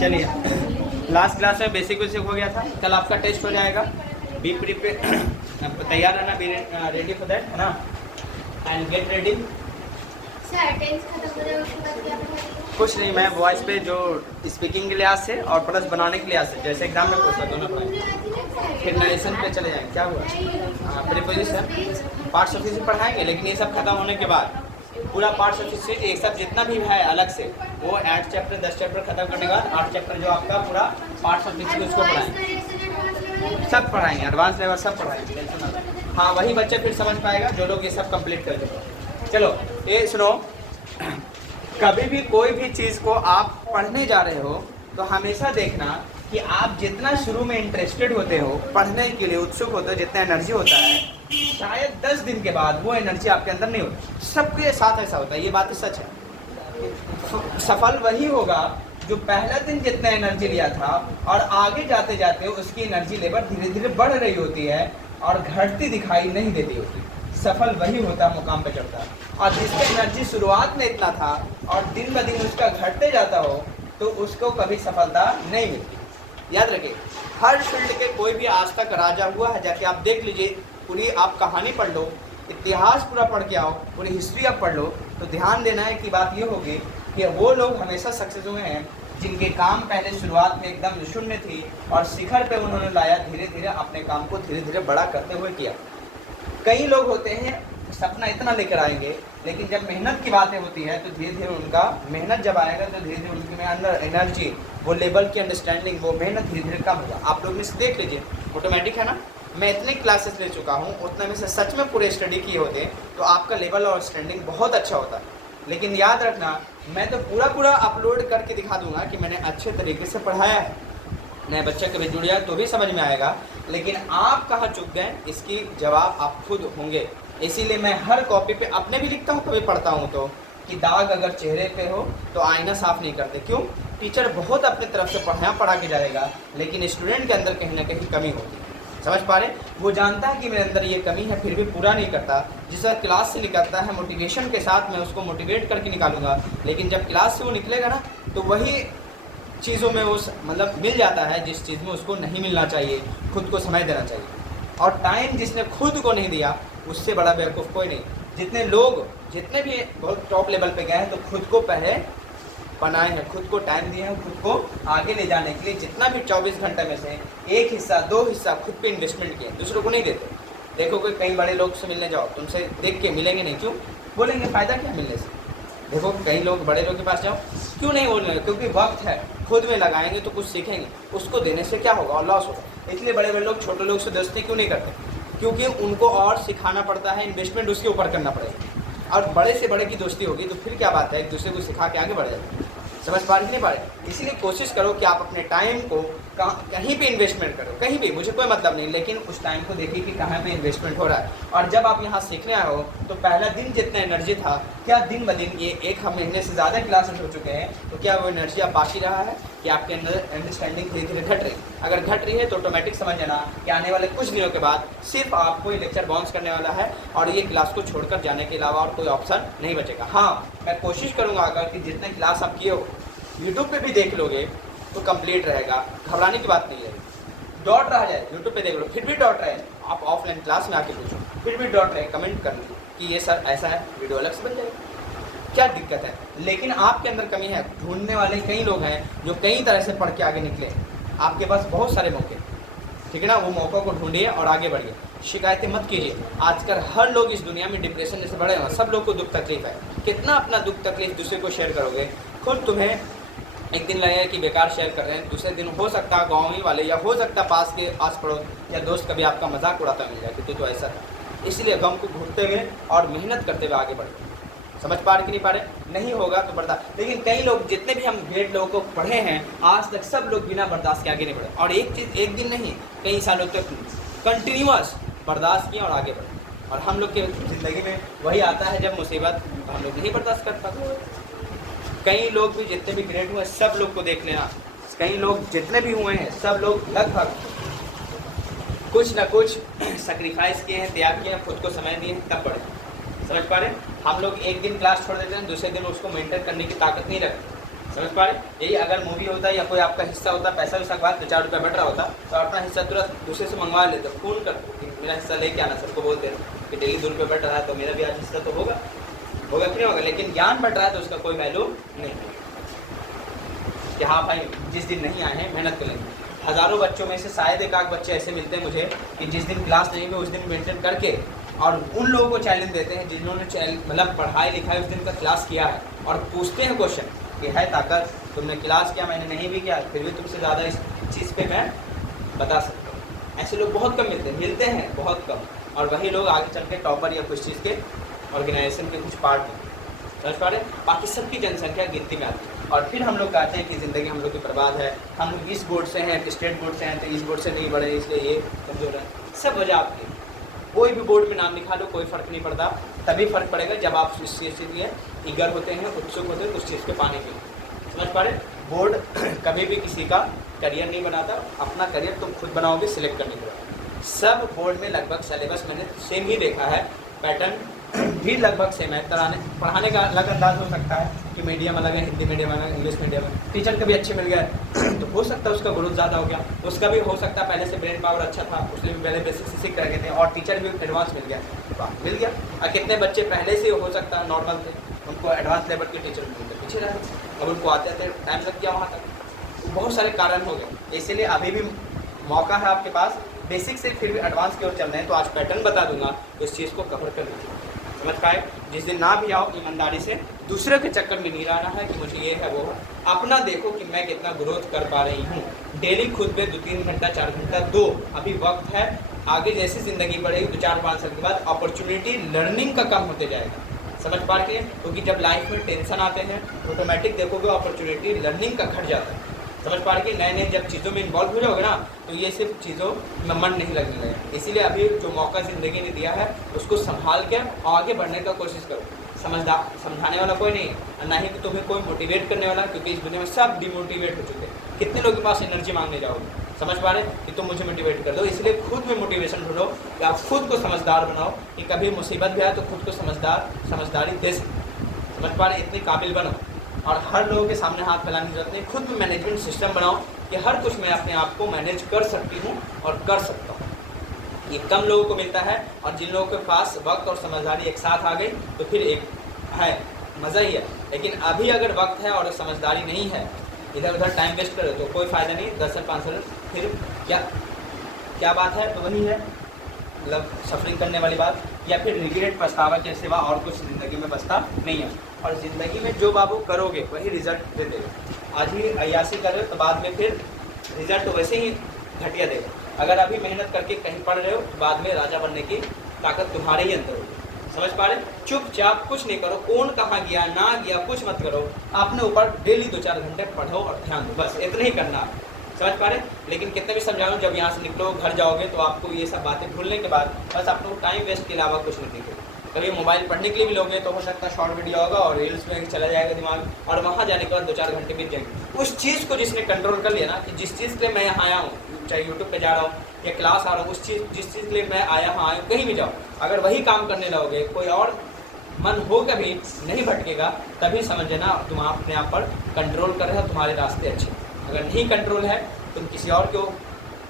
चलिए, last class में basic हो गया था। कल आपका टेस्ट हो जाएगा। बी प्रिपेयर, तैयार रहना, बी रेडी फॉर दैट, है ना। And get ready. कुछ नहीं, मैं वॉइस पे जो स्पीकिंग के लिहाज से और प्लस बनाने के लिहाज से, जैसे एग्जाम में पूछा दोनों पढ़ाएंगे। फिर नरेशन पे चले जाएंगे। क्या हुआ? प्रीपोजिशन पार्ट्स ऑफ स्पीच पढ़ाएंगे, लेकिन ये सब खत्म होने के बाद पूरा पार्ट्स ऑफ स्पीच ये सब जितना भी है अलग से, वो 8 चैप्टर 10 चैप्टर खत्म करने के बाद 8 चैप्टर जो आपका पूरा पार्ट्स ऑफ स्पीच उसको पढ़ाएंगे, सब पढ़ाएंगे, एडवांस लेवल सब पढ़ाएंगे। हाँ, वही बच्चे फिर समझ पाएगा जो लोग ये सब कंप्लीट कर देंगे। चलो ये सुनो, कभी भी कोई भी चीज़ को आप पढ़ने जा रहे हो तो हमेशा देखना कि आप जितना शुरू में इंटरेस्टेड होते हो, पढ़ने के लिए उत्सुक होते हो, जितना एनर्जी होता है, शायद 10 दिन के बाद वो एनर्जी आपके अंदर नहीं होती। सबके साथ ऐसा होता है, ये बात सच है। सफल वही होगा जो पहला दिन जितना एनर्जी लिया था और आगे जाते जाते उसकी एनर्जी लेवल धीरे धीरे बढ़ रही होती है और घटती दिखाई नहीं देती होती। सफल वही होता है, मुकाम पे चढ़ता है। और जिसका एनर्जी शुरुआत में इतना था और दिन ब दिन उसका घटते जाता हो तो उसको कभी सफलता नहीं मिलती। याद रखिए, हर फील्ड के कोई भी आज तक राजा हुआ है, जाके आप देख लीजिए, पूरी आप कहानी पढ़ लो, इतिहास पूरा पढ़ के आओ, पूरी हिस्ट्री आप पढ़ लो, तो ध्यान देना है कि बात ये होगी कि वो लोग हमेशा सक्सेस हुए हैं जिनके काम पहले शुरुआत में एकदम शून्य थी और शिखर पे उन्होंने लाया, धीरे धीरे अपने काम को धीरे धीरे बड़ा करते हुए किया। कई लोग होते हैं सपना इतना लेकर आएंगे, लेकिन जब मेहनत की बातें होती है तो धीरे धीरे उनका मेहनत जब आएगा तो धीरे धीरे उनके अंदर एनर्जी, वो लेवल की अंडरस्टैंडिंग, वो मेहनत धीरे धीरे कम होगा। आप लोग इसे देख लीजिए, ऑटोमेटिक है ना। मैं इतनी क्लासेस ले चुका हूँ, उतने में से सच में पूरे स्टडी किए होते तो आपका लेवल और स्टैंडिंग बहुत अच्छा होता। लेकिन याद रखना, मैं तो पूरा अपलोड करके दिखा दूंगा कि मैंने अच्छे तरीके से पढ़ाया है, नए बच्चे कभी जुड़ जाए तो भी समझ में आएगा, लेकिन आप कहाँ चुक गए इसकी जवाब आप खुद होंगे। इसीलिए मैं हर कॉपी पे अपने भी लिखता हूँ, कभी पढ़ता हूँ तो, कि दाग अगर चेहरे पे हो तो आईना साफ नहीं करते। क्यों? टीचर बहुत अपने तरफ से पढ़ा के जाएगा, लेकिन स्टूडेंट के अंदर कहीं ना कहीं कमी होती है। समझ पा रहे? वो जानता है कि मेरे अंदर ये कमी है, फिर भी पूरा नहीं करता। जिस वक्त क्लास से निकलता है मोटिवेशन के साथ, मैं उसको मोटिवेट करके निकालूंगा, लेकिन जब क्लास से वो निकलेगा ना तो वही चीज़ों में उस मतलब मिल जाता है जिस चीज़ में उसको नहीं मिलना चाहिए। खुद को समय देना चाहिए, और टाइम जिसने खुद को नहीं दिया उससे बड़ा बेवकूफ़ कोई नहीं। जितने लोग जितने भी बहुत टॉप लेवल पे गए हैं तो खुद को पहले बनाए हैं, खुद को टाइम दिए हैं, खुद को आगे ले जाने के लिए जितना भी 24 घंटे में से 1 हिस्सा 2 हिस्सा खुद पे इन्वेस्टमेंट किए, दूसरों को नहीं देते। देखो कोई कई बड़े लोग से मिलने जाओ, तुमसे देख के मिलेंगे नहीं, क्यों? बोलेंगे फ़ायदा क्या मिलने से। देखो कई लोग बड़े लोग के पास जाओ, क्यों नहीं बोलेंगे? क्योंकि वक्त है, खुद में लगाएंगे तो कुछ सीखेंगे, उसको देने से क्या होगा? और लॉस होगा। इसलिए बड़े बड़े लोग छोटे लोग से दोस्ती क्यों नहीं करते? क्योंकि उनको और सिखाना पड़ता है, इन्वेस्टमेंट उसके ऊपर करना पड़ेगा। और बड़े से बड़े की दोस्ती होगी तो फिर क्या बात है, एक दूसरे को सिखा के आगे बढ़ जाए। समझ पा रहे कि नहीं पा रहे? इसीलिए कोशिश करो कि आप अपने टाइम को कहीं भी इन्वेस्टमेंट करो, कहीं भी, मुझे कोई मतलब नहीं, लेकिन उस टाइम को देखिए कि कहाँ पे इन्वेस्टमेंट हो रहा है। और जब आप यहाँ सीखने आए हो तो पहला दिन जितना एनर्जी था, क्या दिन ब दिन ये 1 महीने से ज़्यादा क्लासेस हो चुके हैं, तो क्या वो एनर्जी अब बाकी रहा है कि आपके अंदर अंडरस्टैंडिंग धीरे धीरे घट रही? अगर घट रही है तो ऑटोमेटिक समझ जाना कि आने वाले कुछ दिनों के बाद सिर्फ आपको ये लेक्चर बाउंस करने वाला है और ये क्लास को छोड़कर जाने के अलावा और कोई ऑप्शन नहीं बचेगा। हाँ, मैं कोशिश करूँगा अगर कि जितने क्लास आप किए हो यूट्यूब पे भी देख लोगे तो कंप्लीट रहेगा, घबराने की बात नहीं है। डॉट रह जाए यूट्यूब पे देख लो, फिर भी डॉट रहे, आप ऑफलाइन क्लास में आके पूछो, फिर भी डॉट रहे, कमेंट कर लो कि ये सर ऐसा है, वीडियो अलग से बन जाएगा, क्या दिक्कत है? लेकिन आपके अंदर कमी है। ढूंढने वाले कई लोग हैं जो कई तरह से पढ़ के आगे निकले। आपके पास बहुत सारे मौके, ठीक है ना, वो मौक़ों को ढूंढिए और आगे बढ़िए। शिकायतें मत कीजिए। आजकल हर लोग इस दुनिया में डिप्रेशन जैसे बड़े हैं, सब लोग को दुख तकलीफ है। कितना अपना दुख तकलीफ दूसरे को शेयर करोगे? खुद तुम्हें एक दिन लगेगा कि बेकार शेयर कर रहे हैं, दूसरे दिन हो सकता है गाँव ही वाले या हो सकता है पास के आस पड़ोस या दोस्त कभी आपका मजाक उड़ाता मिल जाए कि तू तो ऐसा था। इसलिए गम को घूरते हुए और मेहनत करते हुए आगे बढ़े। समझ पा रहे कि नहीं पा रहे? नहीं होगा तो बर्दाश्त। लेकिन कई लोग, जितने भी हम ग्रेट लोगों को पढ़े हैं आज तक, सब लोग बिना बर्दाश्त के आगे नहीं बढ़े। और एक चीज़ एक दिन नहीं, कई सालों तक कंटिन्यूअस बर्दाश्त किया और आगे बढ़े। और हम लोग के ज़िंदगी में वही आता है जब मुसीबत हम लोग नहीं बर्दाश्त कर पाते। कई लोग भी जितने भी ग्रेट हुए सब लोग को देख लेना, कई लोग जितने भी हुए हैं सब लोग लगभग कुछ ना कुछ सेक्रीफाइस किए हैं, त्याग किए हैं, खुद को समय दिए हैं, तब बढ़े। समझ पा रहे? हम लोग एक दिन क्लास छोड़ देते हैं, दूसरे दिन उसको मेंटेन करने की ताकत नहीं रखते। समझ पा रहे? यही अगर मूवी होता या कोई आपका हिस्सा होता, पैसा वैसा के बाद 2-4 रुपया बट रहा होता तो अपना हिस्सा तुरंत दूसरे से मंगवा लेते, फ़ोन कर कि मेरा हिस्सा लेके आना, सबको बोलते कि डेली 2 रुपये बट रहा है तो मेरा भी आज हिस्सा तो होगा कि नहीं होगा। लेकिन ज्ञान बट रहा है तो उसका कोई वैल्यू नहीं है कि हाँ भाई जिस दिन नहीं आए हैं मेहनत करेंगे। हज़ारों बच्चों में से शायद एक आध बच्चे ऐसे मिलते हैं मुझे कि जिस दिन क्लास नहीं हुई उस दिन मेंटेन करके और उन लोगों को चैलेंज देते हैं जिन्होंने मतलब पढ़ाई लिखाई उस दिन का क्लास किया है और पूछते हैं क्वेश्चन कि है ताकत तुमने क्लास किया मैंने नहीं भी किया फिर भी तुमसे ज़्यादा इस चीज़ पे मैं बता सकता हूँ। ऐसे लोग बहुत कम मिलते हैं बहुत कम, और वही लोग आगे चल के टॉपर या कुछ चीज़ के ऑर्गेनाइजेशन के कुछ पार्ट में समझ पा रहे। बाकी सबकी जनसंख्या गिनती में आती है। और फिर हम लोग कहते हैं कि ज़िंदगी हम लोग की बर्बाद है, हम लोग इस बोर्ड से हैं, स्टेट बोर्ड से हैं तो इस बोर्ड से नहीं बढ़े इसलिए ये कमज़ोर है। सब वजह आपकी, कोई भी बोर्ड में नाम लिखा लो कोई फ़र्क नहीं पड़ता, तभी फ़र्क पड़ेगा जब आप इस चीज़ के लिए ईगर होते हैं, उत्सुक होते हैं उस चीज़ को पाने के लिए। समझ पा रहे? बोर्ड कभी भी किसी का करियर नहीं बनाता, अपना करियर तुम खुद बनाओगे सिलेक्ट करने के बाद। सब बोर्ड में लगभग सिलेबस मैंने सेम ही देखा है, पैटर्न भी लगभग सेम है। पढ़ाने का अलग अंदाज हो सकता है कि मीडियम अलग है, हिंदी मीडियम अलग, इंग्लिश मीडियम है। टीचर कभी अच्छे मिल गए तो हो सकता है उसका ग्रोथ ज़्यादा हो गया, उसका भी हो सकता है पहले से ब्रेन पावर अच्छा था, उसने भी पहले बेसिक से सीख कर गए थे और टीचर भी एडवांस मिल गया तो मिल गया। और कितने बच्चे पहले से हो सकता है नॉर्मल थे, उनको एडवांस लेवल के टीचर मिलते पीछे रहे, अब उनको आते आते टाइम लग गया वहाँ तक। बहुत सारे कारण हो गए, इसीलिए अभी भी मौका है आपके पास बेसिक से फिर भी एडवांस की ओर चल रहे हैं। तो आज पैटर्न बता दूंगा इस चीज़ को कवर कर लीजिए। समझ पाए? जिस दिन ना भी आओ ईमानदारी से, दूसरे के चक्कर में नहीं रहना है कि मुझे ये है वो है, अपना देखो कि मैं कितना ग्रोथ कर पा रही हूँ। डेली खुद पे 2-3 घंटा 4 घंटा दो, अभी वक्त है। आगे जैसी ज़िंदगी बढ़ेगी 2-4-5 साल के बाद अपॉर्चुनिटी लर्निंग का कम होते जाएगा। समझ पा रही है? क्योंकि जब लाइफ में टेंशन आते हैं ऑटोमेटिक देखोगे अपॉर्चुनिटी लर्निंग का घट जाता है। समझ पा रही है? नए नए जब चीज़ों में इन्वॉल्व हो जाओगे ना तो ये सिर्फ चीज़ों में मन नहीं लगने लगेगा। इसीलिए अभी जो मौका ज़िंदगी ने दिया है उसको संभाल के आगे बढ़ने का कोशिश करो। समझाने वाला कोई नहीं है, ना ही तो तुम्हें कोई मोटिवेट करने वाला, क्योंकि इस दुनिया में सब डिमोटिवेट हो चुके हैं। कितने लोगों के पास एनर्जी मांगने जाओगे? समझ पा रहे कि तुम मुझे मोटिवेट कर दो। इसलिए खुद में मोटिवेशन ढूंढो कि आप खुद को समझदार बनाओ कि कभी मुसीबत भी आए तो खुद को समझदारी दे सको। समझ पा रहे? इतने काबिल बनो और हर लोगों के सामने हाथ फैलाने की जरूरत नहीं। खुद में मैनेजमेंट सिस्टम बनाओ कि हर कुछ मैं अपने आप को मैनेज कर सकती हूँ और कर सकता हूँ। ये कम लोगों को मिलता है, और जिन लोगों के पास वक्त और समझदारी एक साथ आ गई तो फिर एक है मज़ा ही है। लेकिन अभी अगर वक्त है और समझदारी नहीं है, इधर उधर टाइम वेस्ट करो तो कोई फ़ायदा नहीं। 10 से 5 साल फिर क्या बात है? तो वही है मतलब सफरिंग करने वाली बात, या फिर रिग्रेट पछतावा के सिवा और कुछ ज़िंदगी में बचता नहीं है। और ज़िंदगी में जो बाबू करोगे वही रिजल्ट दे देगा। आज ही अय्यासी करो तो बाद में फिर रिजल्ट तो वैसे ही घटिया देगा। अगर अभी मेहनत करके कहीं पढ़ रहे हो तो बाद में राजा बनने की ताकत तुम्हारे ही अंदर होगी। समझ पा रहे? चुपचाप कुछ नहीं करो, कौन कहाँ गया ना गया कुछ मत करो, अपने ऊपर डेली 2-4 घंटे पढ़ो और ध्यान दो, बस इतना ही करना है। समझ पा रहे? लेकिन कितने भी समझाऊँ, जब यहाँ से निकलो घर जाओगे तो आपको ये सब बातें भूलने के बाद बस आप लोग टाइम वेस्ट के अलावा कुछ नहीं दिखेगा। कभी मोबाइल पढ़ने के लिए भी लोगे तो हो सकता है शॉर्ट वीडियो होगा और रील्स में चला जाएगा दिमाग, और वहाँ जाने के बाद 2-4 घंटे बीत जाएंगे। उस चीज़ को जिसने कंट्रोल कर लिया ना कि जिस चीज़ के लिए मैं यहाँ आया हूँ, चाहे यूट्यूब पे जा रहा हूँ या क्लास आ रहा हूँ, जिस चीज़ के लिए मैं आया हूँ कहीं भी जाओ, अगर वही काम करने लगोगे, कोई और मन हो कभी नहीं भटकेगा, तभी समझ लेना तुम अपने आप पर कंट्रोल कर रहे हो, तुम्हारे रास्ते अच्छे। अगर नहीं कंट्रोल है, तुम किसी और को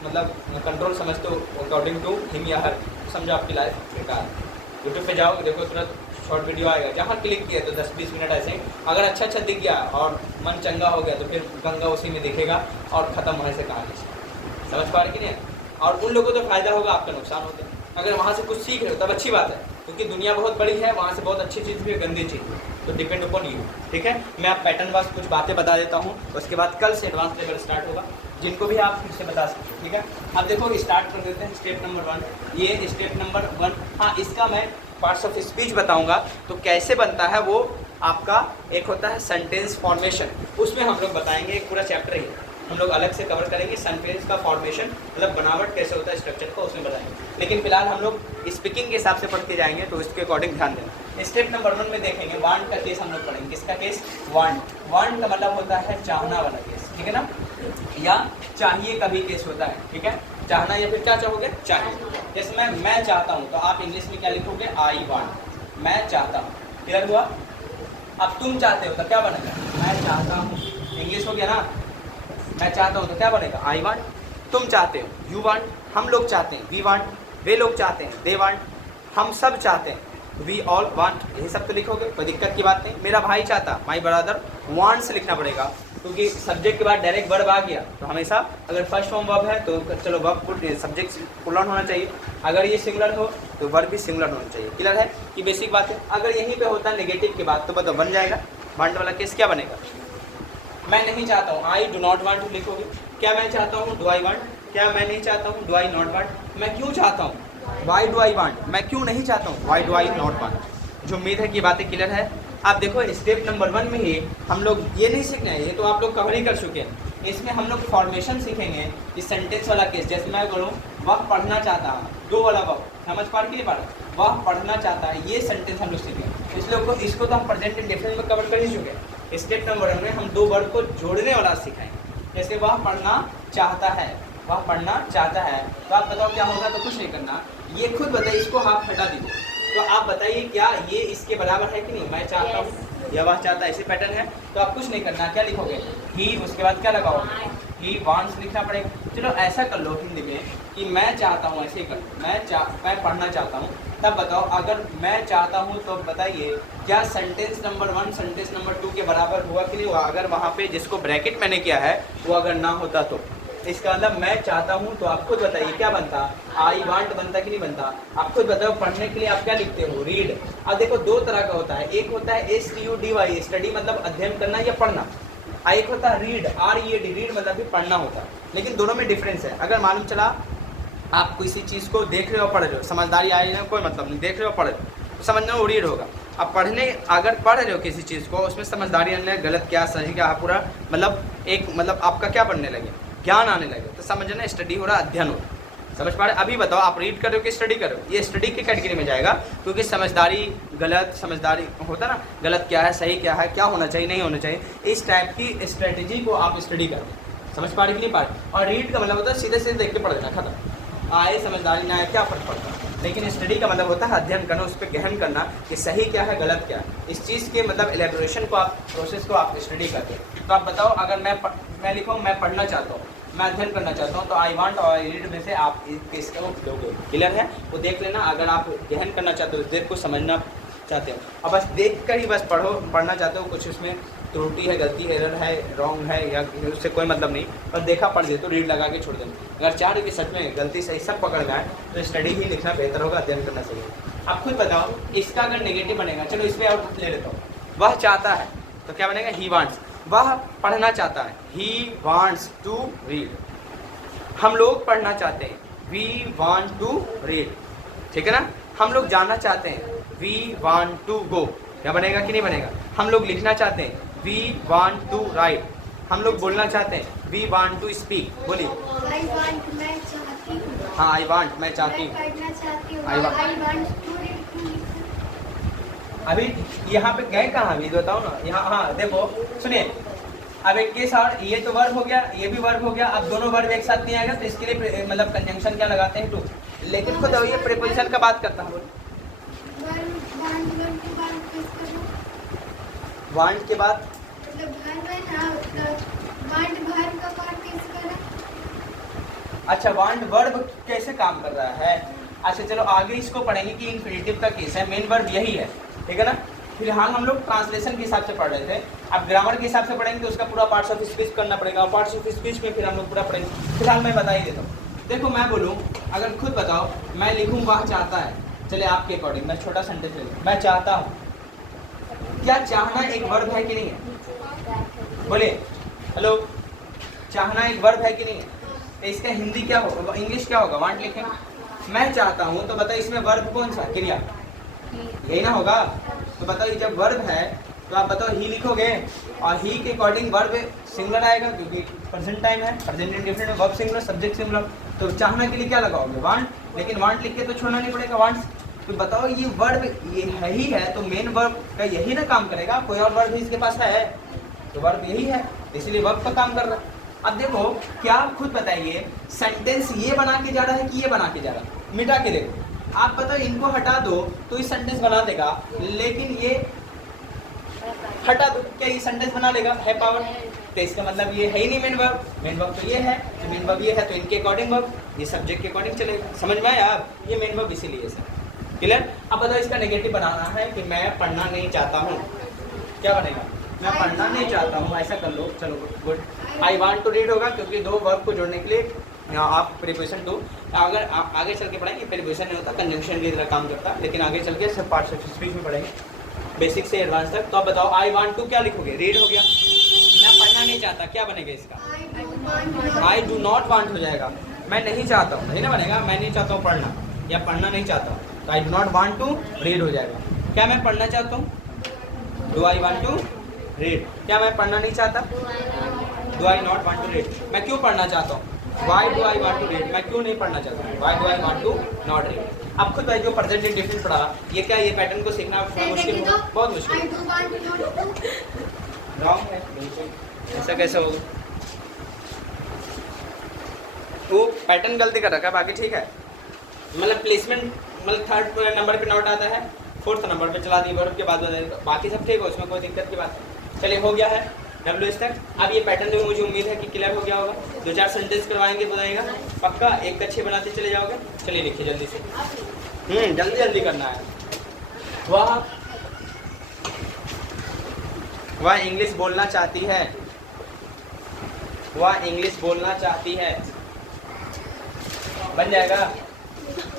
मतलब कंट्रोल समझते हो अकॉर्डिंग टू हिम या हर, समझो आपकी लाइफ बेकार है। यूट्यूब पे जाओ देखो तुरंत शॉर्ट वीडियो आएगा, जहाँ क्लिक किया तो 10-20 मिनट ऐसे ही, अगर अच्छा दिख गया और मन चंगा हो गया तो फिर गंगा उसी में दिखेगा और ख़त्म होने से कहानी। समझ पा रहे कि नहीं? और उन लोगों को तो फ़ायदा होगा, आपका नुकसान होता है। अगर वहाँ से कुछ सीख रहे हो तब अच्छी बात है, क्योंकि दुनिया बहुत बड़ी है, वहाँ से बहुत अच्छी चीज़ भी है, गंदी चीज़, तो डिपेंड अपॉन यू। ठीक है, मैं आप पैटर्न वाइज कुछ बातें बता देता हूँ, उसके बाद कल से एडवांस लेवल स्टार्ट होगा, जिनको भी आप फिर से बता सकते हो। ठीक है, अब देखो स्टार्ट कर देते हैं। स्टेप नंबर 1, ये स्टेप नंबर 1। हाँ, इसका मैं पार्ट्स ऑफ स्पीच बताऊँगा तो कैसे बनता है वो आपका। एक होता है सेंटेंस फॉर्मेशन, उसमें हम लोग बताएंगे, एक पूरा चैप्टर ही हम लोग अलग से कवर करेंगे। सेंटेंस का फॉर्मेशन मतलब बनावट कैसे होता है, स्ट्रक्चर का उसमें बताएंगे। लेकिन फिलहाल हम लोग स्पीकिंग के हिसाब से पढ़ते जाएंगे, तो इसके अकॉर्डिंग ध्यान देना। स्टेप नंबर 1 में देखेंगे वांट का केस हम लोग पढ़ेंगे। किसका केस? वांट। वांट का मतलब होता है चाहना वाला केस, ठीक है ना, या चाहिए का भी केस होता है। ठीक है, चाहना या फिर क्या चाहोगे? चाहिए। जैसे मैं चाहता हूँ तो आप इंग्लिश में क्या लिखोगे? I want. मैं चाहता हूँ, क्लियर हुआ? अब तुम चाहते हो तो क्या बनेगा? मैं चाहता हूँ। इंग्लिश हो गया ना। मैं चाहता हूँ तो क्या बनेगा, आई वांट। तुम चाहते हो, यू वांट। हम लोग चाहते हैं, वी वांट। वे लोग चाहते हैं, दे वांट। हम सब चाहते हैं, वी ऑल वांट। यही सब तो लिखोगे, कोई दिक्कत की बात नहीं। मेरा भाई चाहता, माई ब्रदर वांट्स लिखना पड़ेगा, क्योंकि सब्जेक्ट के बाद डायरेक्ट वर्ब आ गया तो हमेशा अगर फर्स्ट फॉर्म वर्ब है तो चलो verb put subject pull on होना चाहिए। अगर ये सिंगुलर हो तो वर्ब भी सिंगुलर होना चाहिए। क्लियर है, ये बेसिक बात है। अगर यहीं पे होता नेगेटिव की बात तो बताओ बन जाएगा। वांट वाला केस क्या बनेगा, मैं नहीं चाहता हूँ, आई डू नॉट वांट लिखोगे। क्या मैं चाहता हूँ, डू आई वांट। क्या मैं नहीं चाहता हूँ, डू आई नॉट वांट। मैं क्यों चाहता हूँ, वाई डू आई वांट। मैं क्यों नहीं चाहता हूँ, why do I not want. जो उम्मीद है कि बातें क्लियर है। आप देखो स्टेप नंबर 1 में ही हम लोग ये नहीं सीखना है, ये तो आप लोग कवर ही कर चुके हैं। इसमें हम लोग फॉर्मेशन सीखेंगे। इस सेंटेंस वाला केस, जैसे मैं बोलूँ वह पढ़ना चाहता है, दो वाला वह समझ पा रही बात, वह पढ़ना चाहता है, ये सेंटेंस हम लोग सीखेंगे। इसलिए इसको तो हम प्रेजेंट इंडेफिनिट में कवर कर ही चुके हैं। स्टेप नंबर 1 में हम दो वर्ड को जोड़ने वाला सिखाएंगे। जैसे वह पढ़ना चाहता है, वह पढ़ना चाहता है, तो आप बताओ क्या होगा, तो कुछ नहीं करना, ये खुद बताइए, इसको हाथ हटा दीजिए। तो आप बताइए क्या ये इसके बराबर है कि नहीं, मैं चाहता हूँ या वह चाहता है, ऐसे पैटर्न है। तो आप कुछ नहीं करना, क्या लिखोगे, ही, उसके बाद क्या लगाओगे, ही वांट्स लिखना पड़ेगा। चलो ऐसा कर लो हिंदी में कि मैं चाहता हूँ, ऐसे ही कर, मैं पढ़ना चाहता हूँ। तब बताओ अगर मैं चाहता हूँ तो बताइए क्या सेंटेंस नंबर 1 सेंटेंस नंबर 2 के बराबर हुआ कि नहीं हुआ। अगर वहाँ पे जिसको ब्रैकेट मैंने किया है वो अगर ना होता तो इसका मतलब मैं चाहता हूँ, तो आप खुद बताइए क्या बनता, आई वांट बनता कि नहीं बनता। आप खुद बताओ, पढ़ने के लिए आप क्या लिखते हो, रीड। अब देखो दो तरह का होता है, एक होता है STUDY स्टडी मतलब अध्ययन करना या पढ़ना, एक होता है रीड READ रीड मतलब भी पढ़ना होता है। लेकिन दोनों में डिफरेंस है। अगर मालूम चला आप किसी चीज़ को देख रहे हो पढ़ रहे हो, समझदारी आई ना कोई मतलब नहीं, देख रहे हो पढ़ रहे हो तो समझना वो रीड होगा। अब पढ़ने अगर पढ़ रहे हो किसी चीज़ को उसमें समझदारी आने लगे, गलत क्या सही क्या पूरा मतलब एक मतलब आपका क्या बनने लगे, ज्ञान आने लगे, तो समझना स्टडी हो रहा, अध्ययन हो रहा। समझ पा रहे। अभी बताओ आप रीड कर रहे हो कि स्टडी कर रहे हो, ये स्टडी की कैटेगरी में जाएगा, क्योंकि समझदारी गलत, समझदारी होता ना, गलत क्या है सही क्या है, क्या होना चाहिए नहीं होना चाहिए, इस टाइप की स्ट्रेटेजी को आप स्टडी करते हैं। समझ पा रहे कि नहीं पा रहे। और रीड का मतलब होता है सीधे सीधे देख के पढ़ देना, खत्म, आए समझदारी ना आए क्या फर्क पड़ता है। लेकिन स्टडी का मतलब होता है अध्ययन करना, उस पर गहन करना कि सही क्या है गलत क्या है, इस चीज़ के मतलब एलेबोरेशन को आप प्रोसेस को आप स्टडी करते हैं। तो आप बताओ अगर मैं लिखूँ मैं पढ़ना चाहता हूँ, मैं अध्ययन करना चाहता हूँ, तो आई वांट और आई रीड में से आप किसका वो लोगे। क्लियर है, वो देख लेना। अगर आप गहन करना चाहते हो, देख को समझना चाहते हो, अब बस देख कर ही बस पढ़ना चाहते हो, कुछ उसमें त्रुटि है, गलती एरर है, रॉन्ग है या उससे कोई मतलब नहीं, पर देखा पढ़ दे तो रीड लगा के छोड़ देना। अगर चाह रहे कि सच में गलती सही सब पकड़ में आए तो स्टडी ही लिखना बेहतर होगा, अध्ययन करना चाहिए। आप खुद बताओ इसका अगर नेगेटिव बनेगा, चलो इस पर आउट ले लेता हूँ, वह चाहता है तो क्या बनेगा, ही वांट्स। वह पढ़ना चाहता है, ही वांट्स टू रीड। हम लोग पढ़ना चाहते हैं, वी वांट टू रीड। ठीक है ना। हम लोग जाना चाहते हैं, वी वांट टू गो। क्या बनेगा कि नहीं बनेगा। हम लोग लिखना चाहते हैं, वी वांट टू राइट। हम लोग बोलना चाहते हैं, वी वांट टू स्पीक। बोलिए। आई वांट मैं चाहती हूँ। हाँ आई वांट मैं चाहती हूँ। मैं पढ़ना चाहती हूँ। I want to read. अभी यहाँ पे गए कहाँ, अभी बताओ ना। यहाँ हाँ देखो सुनिए, अब एक केस और, ये तो वर्ब हो गया, ये भी वर्ब हो गया। अब दोनों वर्ब एक साथ नहीं आएगा तो इसके लिए मतलब कंजंक्शन क्या लगाते हैं, टू। लेकिन खुद ये प्रीपोजिशन का बात करता हूँ। वांट के बाद अच्छा वांट वर्ब कैसे काम कर रहा है। अच्छा चलो आगे इसको पढ़ेंगे कि इन्फिनिटिव का केस है, मेन वर्ब यही है, ठीक है ना। फिलहाल हम लोग ट्रांसलेशन के हिसाब से पढ़ रहे थे, अब ग्रामर के हिसाब से पढ़ेंगे तो उसका पूरा पार्ट्स ऑफ स्पीच करना पड़ेगा, और पार्ट्स ऑफ स्पीच में फिर हम लोग पूरा पढ़ेंगे। फिलहाल मैं बता ही देता हूँ। देखो मैं बोलूँ, अगर खुद बताओ, मैं लिखूँ वह चाहता है, चले आपके अकॉर्डिंग मैं छोटा सेंटेंस ले लूँ, मैं चाहता हूँ। क्या चाहना एक वर्ब है कि नहीं है, बोले हेलो। चाहना एक वर्ब है कि नहीं है, तो इसका हिंदी क्या होगा, इंग्लिश क्या होगा, वांट लिखेंगे। मैं चाहता हूँ तो बताइए इसमें वर्ब कौन सा, क्रिया, यही ना होगा। तो बताइए जब वर्ब है तो आप बताओ ही लिखोगे, और ही के अकॉर्डिंग वर्ब सिंगुलर आएगा क्योंकि प्रेजेंट टाइम है, प्रेजेंट इंडेफिनिट में वर्ब सिंगुलर सब्जेक्ट सिंगुलर। तो चाहना के लिए क्या लगाओगे, वांट। लेकिन वांट लिख के तो छोड़ना नहीं पड़ेगा वांट्स। तो बताओ ये वर्ब ये है ही है तो मेन वर्ब का यही ना काम करेगा, कोई और वर्ब इसके पास है तो वर्ब यही है, इसीलिए वर्ब का काम कर रहा है। अब देखो क्या आप खुद बताइए, सेंटेंस ये बना के जा रहा है कि ये बना के जा रहा है, मिटा के देखो। आप बताओ इनको हटा दो तो ये सेंटेंस बना देगा, लेकिन ये हटा दो क्या ये सेंटेंस बना लेगा, है पावर। तो इसका मतलब ये है ही नहीं मेन वर्ब तो ये है, तो मेन वर्ब ये है तो इनके अकॉर्डिंग वर्ब, ये सब्जेक्ट के अकॉर्डिंग चलेगा। समझ में आया आप? ये मेन वर्ब इसीलिए सर। क्लियर? अब बताओ इसका नेगेटिव बनाना है कि मैं पढ़ना नहीं चाहता हूँ, क्या बनेगा? मैं पढ़ना नहीं चाहता हूँ, ऐसा कर लो। चलो good. I want to read होगा क्योंकि दो वर्ब को जोड़ने के लिए आप प्रीपोजिशन टू, अगर आप आगे चल के पढ़ेंगे प्रीपोजिशन नहीं होता, कंजंक्शन की तरह काम करता, लेकिन आगे चल के सब पार्ट्स ऑफ स्पीच में पढ़ेंगे बेसिक से एडवांस तक। तो अब बताओ आई वांट टू क्या लिखोगे? रीड हो गया। मैं पढ़ना नहीं चाहता, क्या बनेगा इसका? आई डू नॉट वांट हो जाएगा, मैं नहीं चाहता हूँ, नहीं ना बनेगा? मैं नहीं चाहता हूँ पढ़ना या पढ़ना नहीं चाहता हूँ, तो I do not want to read हो जाएगा। क्या मैं पढ़ना चाहता हूँ? Do I want to read. क्या मैं पढ़ना नहीं चाहता? Do I not want to read. मैं क्यों पढ़ना चाहता हूँ? Why do I want to read. मैं क्यों नहीं पढ़ना चाहता हूँ? Why do I want to not read. अब खुद भाई जो प्रेजेंट इंडिफिनिट पढ़ा, ये क्या, ये पैटर्न को सीखना थोड़ा मुश्किल होगा, बहुत मुश्किल। रॉन्ग है बिल्कुल, ऐसा कैसे होगा? वो पैटर्न गलती कर रखा है, बाकी ठीक है। मतलब प्लेसमेंट मतलब थर्ड नंबर पे नोट आता है, फोर्थ नंबर पे चला दी वर्ब के बाद बताएगा, बाकी सब ठीक है, उसमें कोई दिक्कत की बात नहीं। चलिए हो गया है WH तक। अब ये पैटर्न भी मुझे उम्मीद है कि क्लियर हो गया होगा। 2-4 सेंटेंस करवाएंगे बताएगा पक्का, एक अच्छे बनाते चले जाओगे। चलिए लिखिए जल्दी से, जल्दी जल्दी करना है। वह इंग्लिश बोलना चाहती है, वह इंग्लिश बोलना चाहती है, बन जाएगा।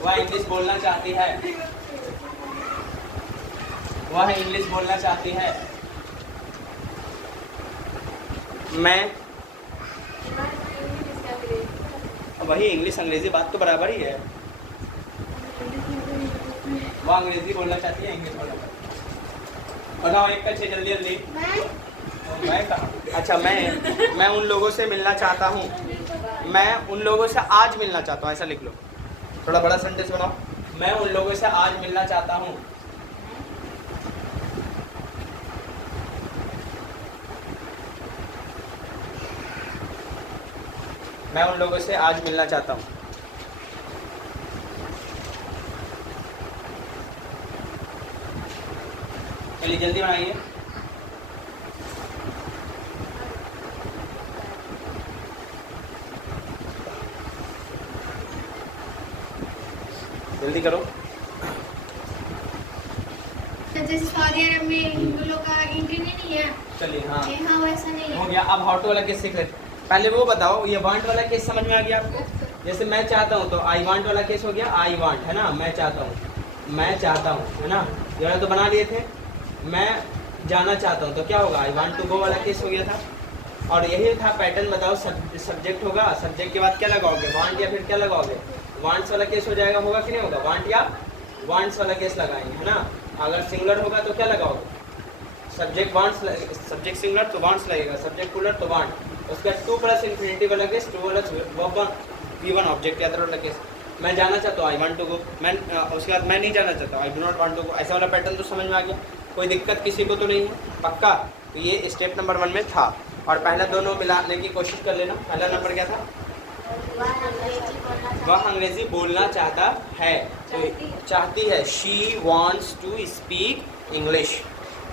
वह इंग्लिश बोलना चाहती है, वह इंग्लिश बोलना चाहती है। मैं, वही इंग्लिश अंग्रेजी बात तो बराबर ही है। वह अंग्रेजी बोलना चाहती है, इंग्लिश बोलना चाहती है। बताओ एक अच्छे जल्दी जल्दी। मैं कहा? अच्छा मैं उन लोगों से मिलना चाहता हूँ, मैं उन लोगों से आज मिलना चाहता हूँ, ऐसा लिख लो। थोड़ा बड़ा सेंटेंस बनाओ। मैं उन लोगों से आज मिलना चाहता हूँ। मैं उन लोगों से आज मिलना चाहता हूँ। चलिए जल्दी बनाइए। जल्दी करो। जैसे सऊदी अरब में हिंदू लोग का एंट्री नहीं है। चलिए हाँ यहाँ वैसा नहीं हो है। गया। अब हाउ टू वाला केस सीख लेते। पहले वो बताओ, ये वांट वाला केस समझ में आ गया आपको? जैसे मैं चाहता हूँ तो आई वांट वाला केस हो गया, आई वांट है ना, मैं चाहता हूँ, मैं चाहता हूँ है ना, ये वाला तो बना लिए थे। मैं जाना चाहता हूँ तो क्या होगा? आई वांट टू गो वाला केस हो गया था। और यही था पैटर्न। बताओ सब्जेक्ट होगा, सब्जेक्ट के बाद क्या लगाओगे? वांट या फिर क्या लगाओगे? वांट्स वाला केस हो जाएगा, होगा कि नहीं होगा? वांट या वांट्स वाला केस लगाएंगे है ना। अगर सिंगुलर होगा तो क्या लगाओगे? सब्जेक्ट वांट्स, सब्जेक्ट सिंगुलर तो वांट्स लगेगा, सब्जेक्ट प्लूरल तो वांट। उसके बाद टू प्लस इन्फिनिटिव वाला केस, टू वाला वर्ब V1 ऑब्जेक्ट या वाला केस। मैं जाना चाहता हूँ, आई वांट टू गो। मैं उसके बाद मैं नहीं जाना चाहता, I do not want to go. ऐसा वाला पैटर्न तो समझ में आ गया, कोई दिक्कत किसी को तो नहीं है पक्का? तो ये स्टेप नंबर 1 में था। और पहला दोनों मिलाने की कोशिश कर लेना। पहला नंबर क्या था? वह अंग्रेजी बोलना चाहता है, तो चाहती है। She wants to speak English,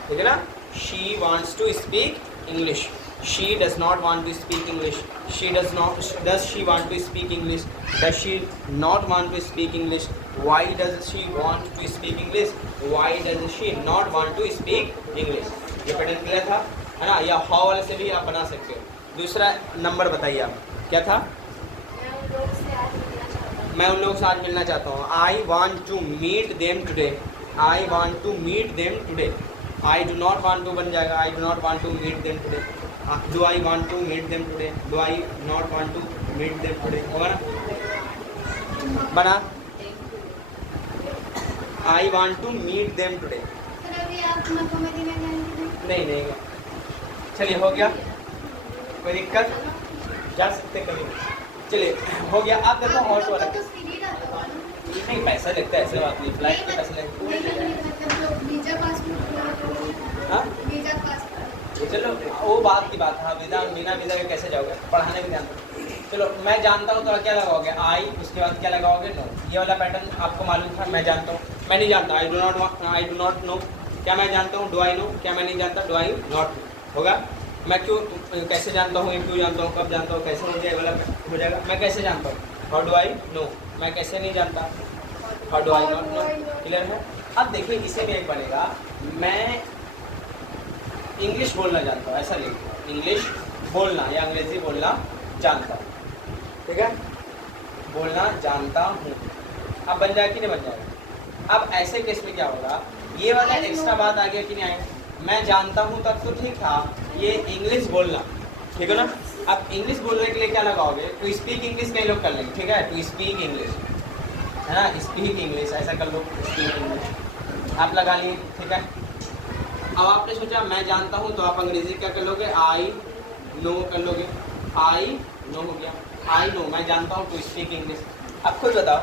ठीक है ना। She wants to speak English. She does not want to speak English. She does not. Does she want to speak English? Does she not want to speak English? Why does she want to speak English? Why does she not want to speak English? ये pattern clear था है ना। या how वाले से भी आप बना सकते हो। दूसरा नंबर बताइए आप, क्या था? मैं उन लोगों से आज मिलना चाहता हूँ। I want to meet them today. I want to meet them today. I do not want to बन जाएगा, I do not want to meet them today. Do I want to meet them today? Do I not want to meet them today? होगा ना, बना। I want to meet them today. Sir अभी आप Mecca Medina जाएंगे? नहीं, चलिए हो गया, कोई दिक्कत? जा सकते कभी। चलिए हो गया। आप देखो हॉट वाला तो फ्री रहता है। नहीं, पैसा लगता है, ऐसे बात नहीं, फ्लाइट के पैसे लगते हैं। मतलब वीजा पासपोर्ट। हाँ वीजा पासपोर्ट। चलो वो बात की बात है। वीज़ा बिना वीज़ा के कैसे जाओगे? पढ़ाने भी ध्यान दो। चलो मैं जानता हूँ तो क्या लगाओगे? आई, उसके बाद क्या लगाओगे? नो। ये वाला पैटर्न आपको मालूम था। मैं जानता हूँ, मैं नहीं जानता, आई डू नॉट नो। क्या मैं जानता हूँ? Do I no. क्या मैं नहीं जानता? Do I not know. होगा मैं क्यों कैसे जानता हूँ, क्यों जानता हूँ, कब जानता हूँ, कैसे हो जाएगा, वाला हो जाएगा। मैं कैसे जानता हूँ, हाउ डू आई नो। मैं कैसे नहीं जानता, how do I not no. Clear है। अब देखिए इसे में एक बनेगा, मैं इंग्लिश बोलना जानता हूँ, ऐसा लिखो, इंग्लिश बोलना या अंग्रेजी बोलना जानता हूँ। ठीक है, बोलना जानता हूँ। अब बन जाएगा कि नहीं बन जाएगा। अब ऐसे केस में क्या होगा, ये वाला एक्स्ट्रा बात आ गया कि नहीं आएगा। मैं जानता हूँ तब तो ठीक था, ये इंग्लिश बोलना, ठीक है ना। अब इंग्लिश बोलने के लिए क्या लगाओगे, टू स्पीक इंग्लिश कई लोग कर लेंगे, ठीक है, टू स्पीक इंग्लिश है ना, स्पीक इंग्लिश ऐसा कर लो, स्पीक इंग्लिश आप लगा लिए, ठीक है। अब आपने सोचा मैं जानता हूँ, तो आप अंग्रेजी क्या कर लोगे, आई नो कर लोगे, आई नो हो गया, आई नो मैं जानता हूँ टू स्पीक इंग्लिश। अब खुद बताओ,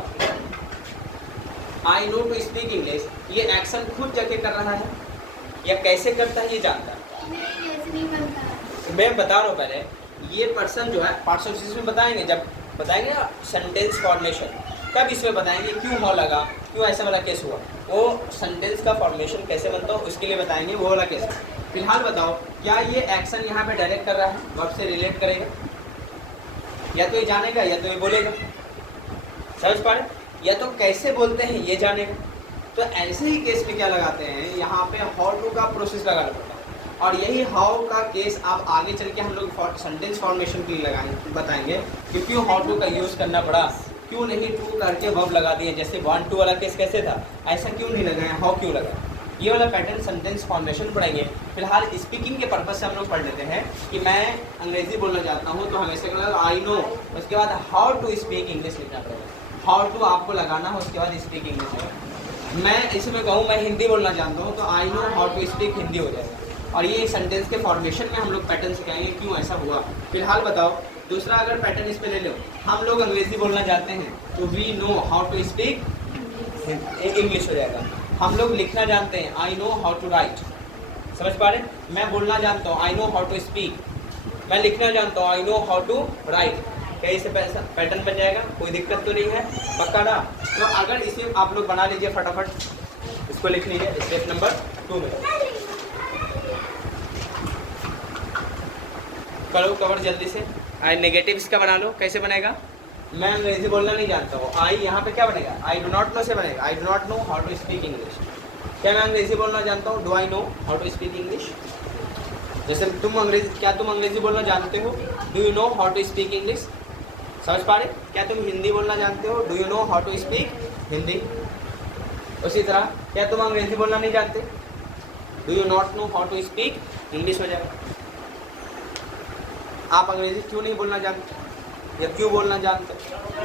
I know to speak English, ये एक्शन खुद जाके कर रहा है या कैसे करता है ये जानता है। नहीं, ऐसे नहीं बनता। मैं बता रहा हूँ पहले, ये पर्सन जो है पार्ट्स ऑफ स्पीच में बताएंगे, जब बताएंगे ना सेंटेंस फॉर्मेशन, तब इसमें बताएंगे क्यों हो लगा, क्यों ऐसा वाला केस हुआ, वो सेंटेंस का फॉर्मेशन कैसे बनता हो उसके लिए बताएंगे, वो वाला केस। फिलहाल बताओ, क्या ये एक्शन यहाँ पे डायरेक्ट कर रहा है, वर्ब से रिलेट करेगा, या तो ये जानेगा या तो ये बोलेगा, समझ पा रहे, या तो कैसे बोलते हैं ये जानेगा। तो ऐसे ही केस में क्या लगाते हैं, यहाँ पे हाउ टू का प्रोसेस लगाना पड़ता है, और यही हाउ का केस आप आगे चल के हम लोग सेंटेंस फॉर्मेशन के लिए लगाएंगे, बताएंगे कि क्यों हाउ टू का यूज़ करना पड़ा, क्यों नहीं टू करके वर्ब लगा दिए, जैसे 1 2 वाला केस कैसे था, ऐसा क्यों नहीं लगाया, हाउ क्यों लगाया। ये वाला पैटर्न सेंटेंस फॉर्मेशन पढ़ेंगे। फिलहाल स्पीकिंग के पर्पज से हम लोग पढ़ लेते हैं कि मैं अंग्रेजी बोलना चाहता हूँ, तो हमेशा क्या आई नो, उसके बाद हाउ टू स्पीक इंग्लिश लिखना पड़ेगा, हाउ टू आपको लगाना है, उसके बाद स्पीक इंग्लिश लगाना। मैं इसमें कहूँ मैं हिंदी बोलना जानता हूँ, तो I know how to speak Hindi हो जाएगा। और ये सेंटेंस के फॉर्मेशन में हम लोग पैटर्न सिखाएंगे क्यों ऐसा हुआ। फिलहाल बताओ, दूसरा अगर पैटर्न इस पे ले लो, हम लोग अंग्रेजी बोलना जानते हैं तो we know how to speak English हो जाएगा। हम लोग लिखना जानते हैं, I know how to write, समझ पा रहे। मैं बोलना जानता हूँ, I know how to speak. मैं लिखना जानता हूँ, I know how to write. कहीं से पैटर्न बन जाएगा, कोई दिक्कत तो नहीं है, पक्का ना। तो अगर इसे आप लोग बना लीजिए फटाफट, इसको लिख लीजिए स्टेप नंबर 2 में। करो कवर जल्दी से। आई नेगेटिव इसका बना लो, कैसे बनेगा, मैं अंग्रेजी बोलना नहीं जानता हूँ, आई यहाँ पे क्या बनेगा, आई डू नॉट नो से बनेगा, I do not know how to speak English. क्या मैं अंग्रेजी बोलना जानता हूँ, do I know how to speak English. जैसे क्या तुम अंग्रेजी बोलना जानते हो, do you know how to speak English. समझ पा रहे, क्या तुम हिंदी बोलना जानते हो, do you know how to speak Hindi. उसी तरह क्या तुम अंग्रेजी बोलना नहीं जानते, do you not know how to speak English हो जाएगा। आप अंग्रेजी क्यों नहीं बोलना जानते या क्यों बोलना जानते,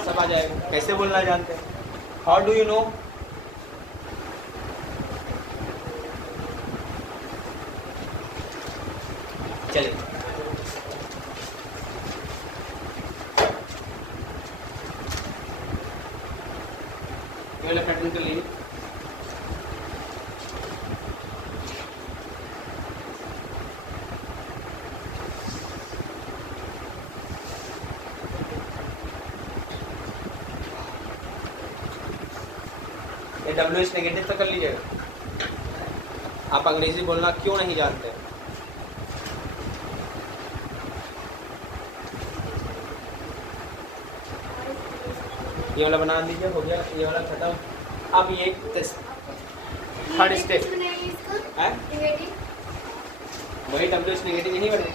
सब आ जाएगा। कैसे बोलना जानते, हाउ डू यू नो। चलिए पहले पैटर्न कर लीजिए। WH नेगेटिव तो कर लीजिएगा। आप अंग्रेजी बोलना क्यों नहीं जानते, ये वाला बना लीजिए, हो गया ये वाला खत्म। अब ये थर्ड स्टेप है, वही WH नेगेटिव यही बने।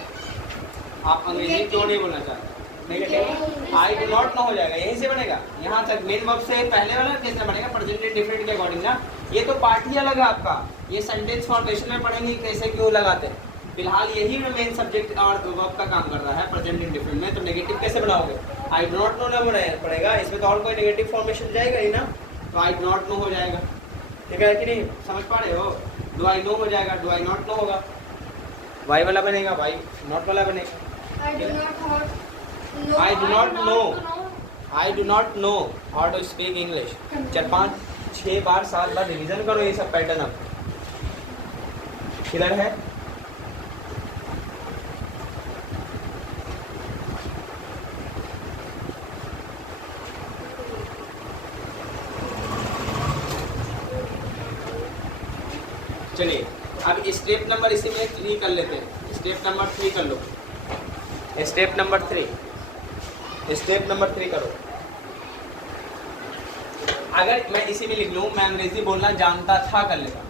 आप अंग्रेजी क्यों नहीं बोलना चाहते, negative I do not no हो जाएगा, यहीं से बनेगा। यहाँ तक मेन वर्ब से पहले वाला कैसे बनेगा, प्रेजेंट इंडेफिनिट के अकॉर्डिंग ना। ये तो पार्ट ही अलग है आपका, ये सेंटेंस फॉर्मेशन में पढ़ेंगे कैसे क्यों लगाते हैं। फिलहाल यही में मेन सब्जेक्ट और वर्ब का काम कर रहा है प्रेजेंट इंडेफिनिट में। तो नेगेटिव कैसे बनाओगे, आई डू नॉट नो ना बनाया पड़ेगा, इसमें तो और कोई नेगेटिव फॉर्मेशन जाएगा ही ना, तो आई डू नॉट नो हो जाएगा। ठीक है कि नहीं, समझ पा रहे हो। डू आई नो हो जाएगा, डू आई नॉट नो होगा, वाई वाला बनेगा, वाई नॉट वाला बनेगा। I do not know how to speak English. 4 5 6 बार 7 बार रिवीजन करो ये सब पैटर्न। अब किधर है, चलिए अब स्टेप नंबर इसी में 3 कर लेते हैं। स्टेप नंबर 3 कर लो। स्टेप नंबर 3 करो। अगर मैं इसी में लिख लूँ मैं अंग्रेजी बोलना जानता था कर लेता,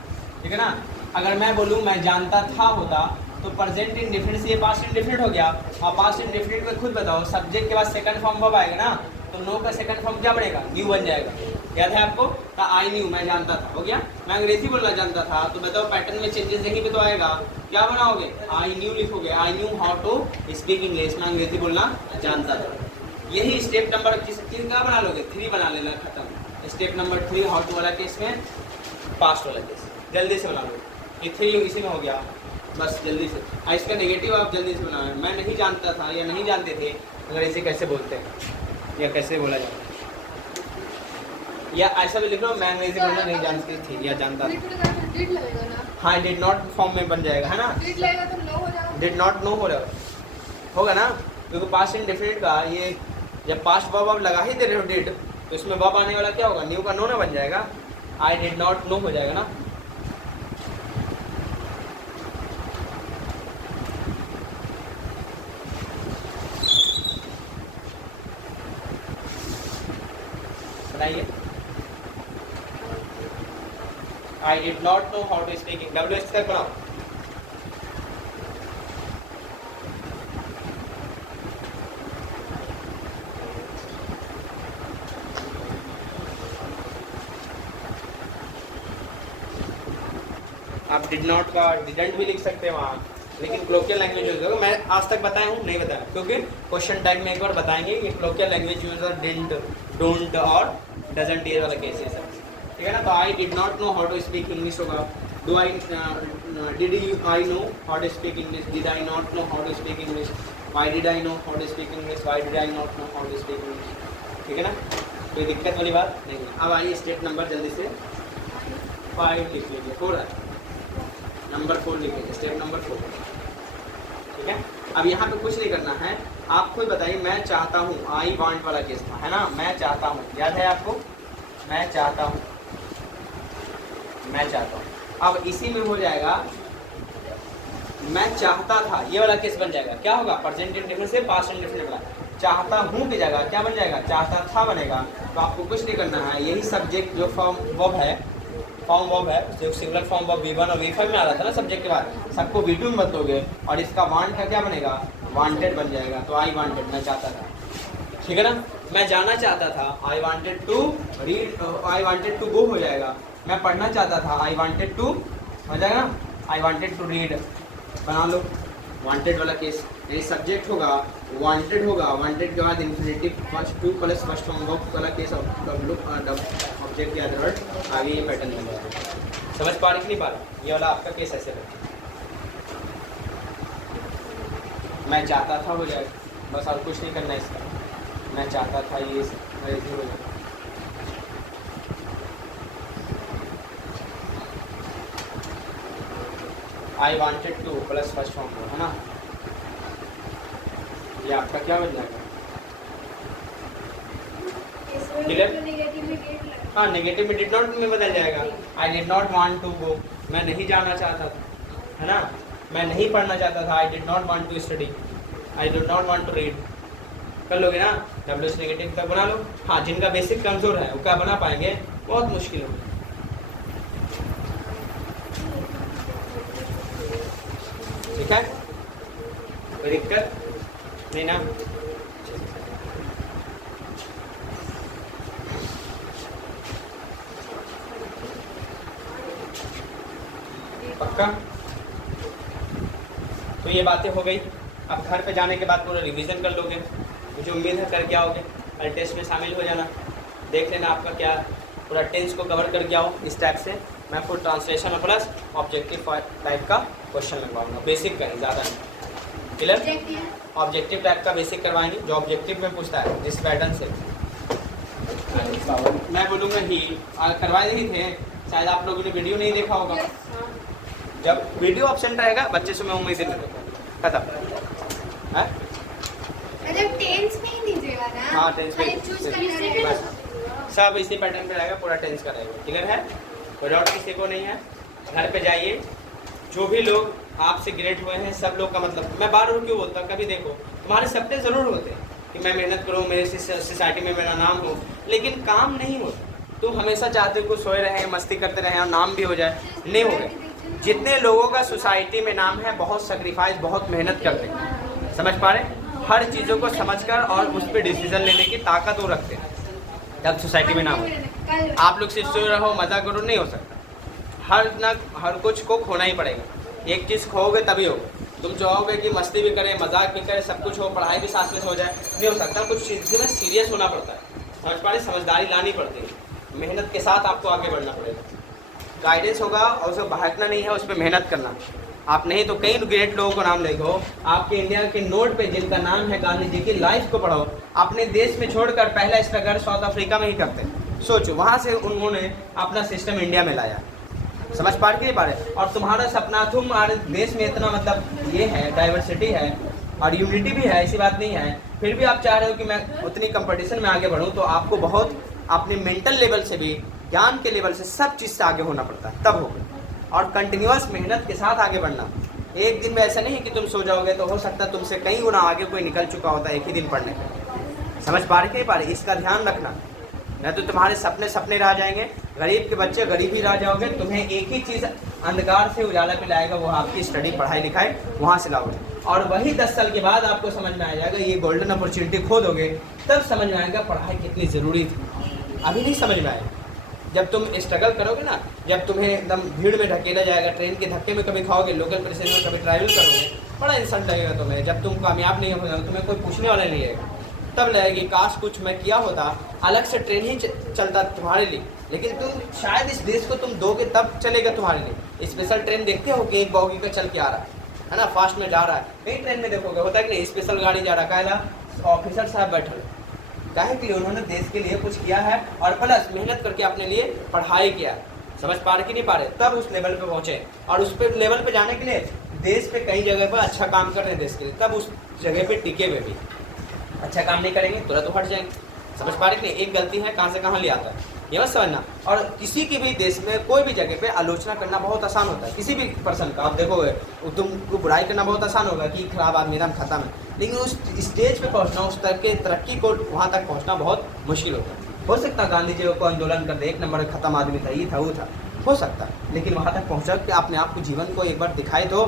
ठीक है ना। अगर मैं बोलूँ मैं जानता था होता तो प्रेजेंट इंडेफिनिट से ये पास्ट इंडेफिनिट हो गया। और पास्ट इंडेफिनिट में खुद बताओ सब्जेक्ट के बाद सेकंड फॉर्म वर्ब आएगा ना, तो नो का सेकंड फॉर्म क्या बनेगा, न्यू बन जाएगा। याद है आपको? तो आई न्यू मैं जानता था हो गया। मैं अंग्रेजी बोलना जानता था तो बताओ पैटर्न में चेंजेस यहीं पे तो आएगा, क्या बनाओगे, आई न्यू लिखोगे, I knew how to speak English. मैं अंग्रेजी बोलना जानता था। यही स्टेप नंबर किस चीज का बना लोगे, 3 बना लेना, खत्म। स्टेप नंबर 3 हाउ टू वाला केस में पास्ट वाला केस जल्दी से बना लो। ये 3 इसी में हो गया, बस जल्दी से। इसका नेगेटिव आप जल्दी से बनाओ। मैं नहीं जानता था या नहीं जानते थे, अगर इसे कैसे बोलते हैं या कैसे बोला जाए, या ऐसा भी लिख लो मैं अंग्रेजी बोलना नहीं जानती थी या जानता था। हाँ डिड नॉट फॉर्म में बन जाएगा, है ना। डिड नॉट नो हो रहा होगा ना, क्योंकि पास्ट इंडेफिनिट का ये जब पास्ट वर्ब आप लगा ही दे रहे हो डिड, तो इसमें वर्ब आने वाला क्या होगा, न्यू का नो ना बन जाएगा, आई डिड नॉट नो हो जाएगा ना। बनाइए, I did not know how to speak WH तक बनाओ। आप डिड नॉट का डिडंट भी लिख सकते हैं वहाँ, लेकिन क्लोकियल लैंग्वेज यूज होगा। मैं आज तक बताया हूँ नहीं बताया, क्योंकि क्वेश्चन टाइम में एक बार बताएंगे कि क्लोकियल लैंग्वेज यूज और डिडंट, डोंट और डजंट ये वाला केस है सर, ठीक है ना। तो I did not know how to speak English होगा। Do I did I know how to speak English, did I not know how to speak English, why did I know how to speak English, why did I not know how to speak English, ठीक है ना। कोई दिक्कत वाली बात नहीं है। अब आइए स्टेप नंबर जल्दी से 5 लिख लीजिए, 4 है, नंबर 4 लिखिए, स्टेप नंबर 4, ठीक है। अब यहाँ पे कुछ नहीं करना है, आप खुद बताइए। मैं चाहता हूँ, आई वांट वाला केस था, है ना। मैं चाहता हूँ, याद है आपको, मैं चाहता हूँ, मैं चाहता हूँ। अब इसी में हो जाएगा मैं चाहता था, ये वाला केस बन जाएगा। क्या होगा, प्रेजेंट इंडेफिनिट से पास्ट इंडेफिनिट वाला। चाहता हूँ की जगह क्या बन जाएगा, चाहता था बनेगा। तो आपको कुछ नहीं करना है, यही सब्जेक्ट जो फॉर्म वर्ब है, फॉर्म वर्ब है, जो सिंगुलर फॉर्म वर्ब V1 और V5 में आ रहा था ना सब्जेक्ट के बाद, सबको V2 में बदलोगे और इसका वांट का क्या बनेगा, वांटेड बन जाएगा। तो आई वांटेड, मैं चाहता था, ठीक है ना। मैं जाना चाहता था, I wanted to read, I wanted to go हो जाएगा। मैं पढ़ना चाहता था, आई वांटेड टू हो जाएगा ना, आई वांटेड टू रीड। बना लो वांटेड वाला केस, ये सब्जेक्ट होगा, वांटेड होगा, वांटेड के बाद infinitive first to plus first form verb वाला केस ऑब्जेक्ट के अदर आगे ये पैटर्न बन जाएगा। समझ पा रहे कि नहीं पा रहे, ये वाला आपका केस ऐसे है। मैं चाहता था हो जाएगा, बस और कुछ नहीं करना है इसका। मैं चाहता था ये हो जाएगा। आई wanted to plus first form है ना, ये आपका क्या बन जाएगा, हाँ नेगेटिव में डिड नॉट में बदल जाएगा। I did not want to go, मैं नहीं जाना चाहता था, है ना। मैं नहीं पढ़ना चाहता था, I did not want to study, I did not want to read. कर लोगे ना, WH नेगेटिव तक बना लो। हाँ जिनका बेसिक कमजोर है वो क्या बना पाएंगे, बहुत मुश्किल होगा, ठीक है। कोई दिक्कत नहीं ना। पक्का। तो ये बातें हो गई। अब घर पे जाने के बाद पूरा रिवीजन कर लोगे, मुझे उम्मीद है करके आओगे। कल टेस्ट में शामिल हो जाना, देख लेना आपका क्या पूरा टेंस को कवर करके आओ। इस टाइप से मैं full translation plus objective type का क्वेश्चन लगवाऊंगा, बेसिक का ज़्यादा नहीं। क्लियर, ऑब्जेक्टिव टाइप का बेसिक करवाएंगे, जो ऑब्जेक्टिव में पूछता है जिस पैटर्न से। मैं बोलूँगा ही करवाए नहीं थे, शायद आप लोगों ने वीडियो नहीं देखा होगा। जब वीडियो ऑप्शन रहेगा बच्चे से मैं उम्मीद नहीं रखूँगा, खत्म है। मतलब टेंस में ही दीजिएगा ना। हाँ टेंस में चूज करना रहेगा, सब इसी पैटर्न पे रहेगा, पूरा टेंस का रहेगा। क्लियर है, कोई डाउट किसी को नहीं है। घर पे जाइए, जो भी लोग आपसे ग्रेड हुए हैं सब लोग का मतलब, मैं बार बार क्यों बोलता हूँ, कभी देखो तुम्हारे सपने ज़रूर होते हैं कि मैं मेहनत करूँ, मेरे सोसाइटी में मेरा नाम हो, लेकिन काम नहीं होता। तुम हमेशा चाहते हो कि सोए रहें, मस्ती करते रहें और नाम भी हो जाए, नहीं हो गए। जितने लोगों का सोसाइटी में नाम है, बहुत सेक्रीफाइस, बहुत मेहनत करते हैं, समझ पा रहे, हर चीज़ों को समझकर और उस पर डिसीजन लेने की ताकत वो रखते हैं, तब सोसाइटी में नाम हो। आप लोग सिर्फ सोए रहो, मज़ा करो, नहीं हो सकता। हर कुछ को खोना ही पड़ेगा, एक चीज़ खोओगे तभी होगा। तुम चाहोगे कि मस्ती भी करें, मजाक भी करें, सब कुछ हो, पढ़ाई भी साथ में हो जाए, नहीं हो सकता। कुछ चीज़ में सीरियस होना पड़ता है, समझ पा रहे, समझदारी लानी पड़ती है, मेहनत के साथ आपको आगे बढ़ना पड़ेगा। गाइडेंस होगा और उसे भागना नहीं है, उस पर मेहनत करना। आप नहीं तो कई ग्रेट लोगों को नाम लिखो, आपके इंडिया के नोट पे जिनका नाम है, गांधी जी की लाइफ को पढ़ो। अपने देश में छोड़कर पहला स्ट्रगल साउथ अफ्रीका में ही करते, सोचो, वहाँ से उन्होंने अपना सिस्टम इंडिया में लाया, समझ पा रहे बारे। और तुम्हारा सपना, तुम्हारे देश में इतना मतलब ये है, डाइवर्सिटी है और यूनिटी भी है, ऐसी बात नहीं है, फिर भी आप चाह रहे हो कि मैं उतनी कंपटीशन में आगे बढ़ूँ, तो आपको बहुत अपने मेंटल लेवल से भी, ज्ञान के लेवल से, सब चीज़ से आगे होना पड़ता है, तब होगा। और कंटिन्यूअस मेहनत के साथ आगे बढ़ना। एक दिन में ऐसा नहीं कि तुम सो जाओगे, तो हो सकता है तुमसे कई गुना आगे कोई निकल चुका होता है एक ही दिन पढ़ने पर, समझ पा रहे कि पारे, इसका ध्यान रखना। नहीं तो तुम्हारे सपने सपने रह जाएंगे, गरीब के बच्चे गरीब ही रह जाओगे। तुम्हें एक ही चीज़ अंधकार से उजाला पे लाएगा, वो आपकी स्टडी, पढ़ाई लिखाई, वहाँ से लाओगे। और वही 10 साल के बाद आपको समझ में आ जाएगा, ये गोल्डन अपॉर्चुनिटी खो दोगे, तब समझ में आएगा पढ़ाई कितनी ज़रूरी थी। अभी नहीं समझ में आएगा। जब तुम स्ट्रगल करोगे ना, जब तुम्हें एकदम भीड़ में ढकेला जाएगा, ट्रेन के धक्के में कभी खाओगे, लोकल प्रेशर में कभी ट्रैवल करोगे, बड़ा इंसल्ट लगेगा तुम्हें। जब तुम कामयाब नहीं हो जाओगे, तुम्हें कोई पूछने वाला नहीं है, तब लगेगी काश कुछ मैं किया होता, अलग से ट्रेन ही चलता तुम्हारे लिए। लेकिन तुम शायद इस देश को तुम दोगे तब चलेगा तुम्हारे लिए। स्पेशल ट्रेन देखते हो कि एक बॉगी का चल के आ रहा है ना, फास्ट में जा रहा है, कई ट्रेन में देखोगे होता है कि नहीं, स्पेशल गाड़ी जा रहा है, ऑफिसर साहब बैठे, काहे के लिए, उन्होंने देश के लिए कुछ किया है और प्लस मेहनत करके अपने लिए पढ़ाई किया। समझ पा रहे कि नहीं पा रहे, तब उस लेवल पे पहुँचे। और उस पे लेवल पे जाने के लिए देश पे कई जगह पर अच्छा काम कर रहे हैं देश के लिए, तब उस जगह पे टिके हुए भी। अच्छा काम नहीं करेंगे तुरंत हट जाएंगे, समझ पा रहे कि नहीं, एक गलती है कहाँ से कहाँ ले आता है, ये मत समझना। और किसी की भी देश में कोई भी जगह पे आलोचना करना बहुत आसान होता है, किसी भी पर्सन का। आप देखोगे तुमको बुराई करना बहुत आसान होगा कि खराब आदमी एकदम खत्म है, लेकिन उस स्टेज पे पहुंचना, उस तरह के तरक्की को वहाँ तक पहुंचना बहुत मुश्किल होता है। हो सकता है गांधी जी को आंदोलन कर दे, एक नंबर खत्म आदमी था, ये था वो था, हो सकता है, लेकिन वहाँ तक पहुँचा कि अपने आप को, जीवन को एक बार दिखाए दो,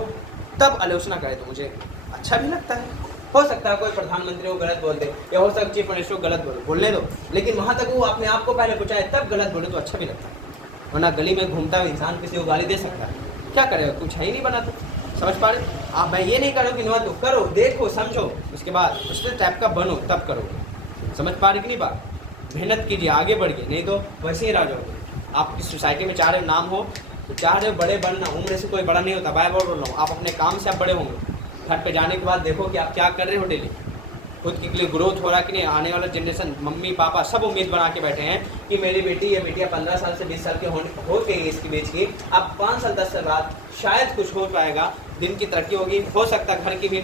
तब आलोचना करे तो मुझे अच्छा भी लगता है। हो सकता है कोई प्रधानमंत्री को गलत बोल दे, या हो सकता है चीफ मिनिस्टर को गलत बोलने दो, लेकिन वहाँ तक वो अपने आप को पहले पहुँचाए, तब गलत बोले तो अच्छा भी लगता है। वरना गली में घूमता हुआ इंसान किसी को गाली दे सकता है, क्या करेगा, कुछ है ही नहीं बना। तो समझ पा रहे आप, मैं ये नहीं करूँ कि नवा तो करो, देखो, समझो, उसके बाद उस टाइप का बनो, तब करोगे। समझ पा रहे कि नहीं बात, मेहनत कीजिए, आगे बढ़िए, नहीं तो वैसे ही रह जाओगे। आप इस सोसाइटी में चाह रहे हो नाम हो, तो चाह रहे हो बड़े बनना, उम्र से कोई बड़ा नहीं होता, बार बार बोल रहा हूँ, आप अपने काम से आप बड़े होंगे। घर पे जाने के बाद देखो कि आप क्या कर रहे हो डेली, खुद के लिए ग्रोथ हो रहा कि नहीं। आने वाला जनरेशन, मम्मी पापा सब उम्मीद बना के बैठे हैं कि मेरी बेटी या बेटियाँ 15 साल से 20 साल के हो गई इसकी बेच की, अब 5 साल 10 साल बाद शायद कुछ हो पाएगा, दिन की तरक्की होगी, हो सकता है घर की भी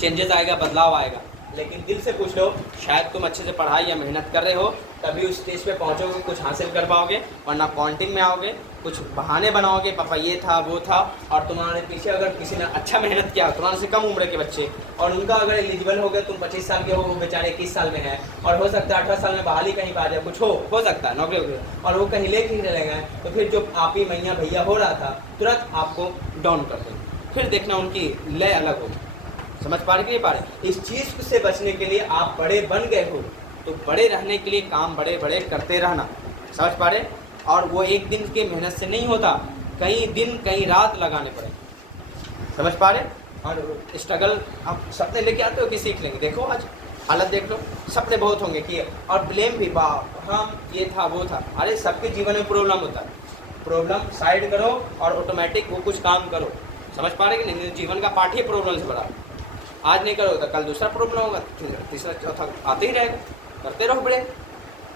चेंजेस आएगा, बदलाव आएगा। लेकिन दिल से पूछ लो, शायद तुम अच्छे से पढ़ाई या मेहनत कर रहे हो, तभी उस स्टेज पे पहुंचोगे, कुछ हासिल कर पाओगे, वरना काउंटिंग में आओगे, कुछ बहाने बनाओगे, पापा ये था वो था। और तुम्हारे पीछे अगर किसी ने अच्छा मेहनत किया, तुम्हारे से कम उम्र के बच्चे, और उनका अगर एलिजिबल हो गए, तुम 25 साल के हो, वो बेचारे 21 साल में है, और हो सकता है 18 साल में बहाली कहीं पा जाए, कुछ हो सकता है नौकरी वगैरह, और वो कहीं ले कहीं चले गए, तो फिर जो आप ही मैया भैया हो रहा था, तुरंत आपको डाउन कर देंगे। फिर देखना उनकी लय अलग होगी। समझ पा रहे कि नहीं पा रहे, इस चीज़ से बचने के लिए आप बड़े बन गए हो, तो बड़े रहने के लिए काम बड़े बड़े करते रहना। समझ पा रहे, और वो एक दिन की मेहनत से नहीं होता, कई दिन कई रात लगाने पड़े। समझ पा रहे, और स्ट्रगल आप सपने लेके आते हो कि सीख लेंगे। देखो आज हालत देख लो, सपने बहुत होंगे कि, और ब्लेम भी, हम ये था वो था, अरे सबके जीवन में प्रॉब्लम होता है, प्रॉब्लम साइड करो और ऑटोमेटिक वो कुछ काम करो। समझ पा रहे कि नहीं, जीवन का पार्ट ही प्रॉब्लम से बड़ा। आज नहीं करो तो कल दूसरा प्रॉब्लम होगा, तीसरा चौथा आते ही रहेगा, करते रहो ब्लेम,